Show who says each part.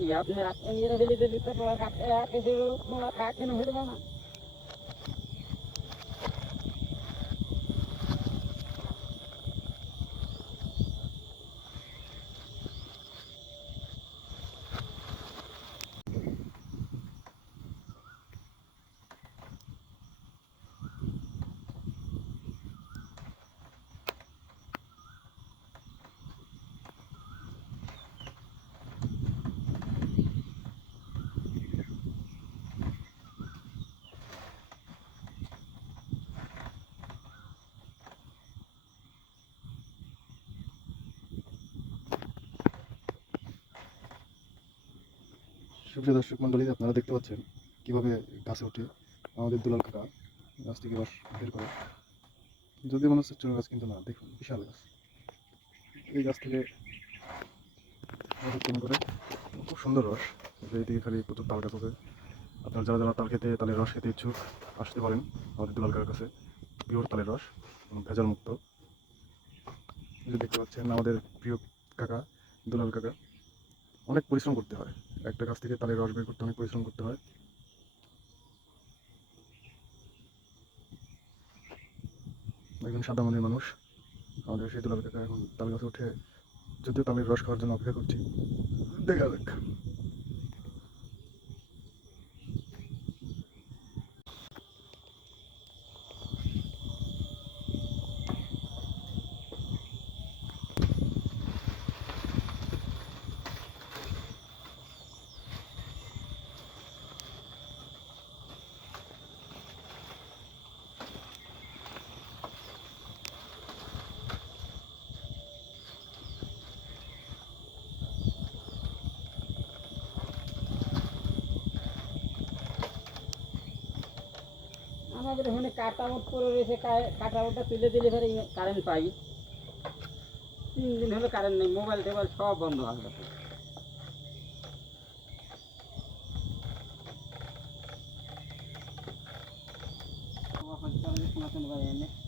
Speaker 1: Ya, benar. Ini lebih-lebih để kakek, kakek dulu, mulai kakek, nunggu dulu,
Speaker 2: সুপ্রিয় দর্শক মন্ডলী আপনারা দেখতে পাচ্ছেন কীভাবে গাছে ওঠে আমাদের দুলাল কাকা গাছ থেকে রস বের করে। যদি মনে হচ্ছে ছোটো গাছ কিন্তু না, দেখুন, বিশাল গাছ। এই গাছ থেকে উৎপন্ন করে খুব সুন্দর রস। এইদিকে খালি প্রচুর তাল গাছ আপনার যারা যারা তাল খেতে, তালের রস খেতে ইচ্ছুক, আসতে পারেন আমাদের দুলাল কাকার কাছে। পিওর তালের রস এবং ভেজাল মুক্ত দেখতে পাচ্ছেন, আমাদের প্রিয় কাকা, দুলাল কাকা, অনেক পরিশ্রম করতে হয়। একটা গাছ থেকে তালের রস বের করতে, অনেক পরিশ্রম করতে হয়। একজন সাদা মনের মানুষ। আমাদের সেই কাকা এখন তাল গাছে উঠে যদিও তালের রস খাওয়ার জন্য অপেক্ষা করছি। দেখা যাক।
Speaker 1: আমাদের ওখানে কাটা উঠ করে রয়েছে কাটা উঠটা তুলে দিলে পরে কারেন্ট পাই তিন দিন হলো কারেন্ট নেই মোবাইল টোবাইল সব বন্ধ হয়ে গেছে দেখি আসো খাওয়া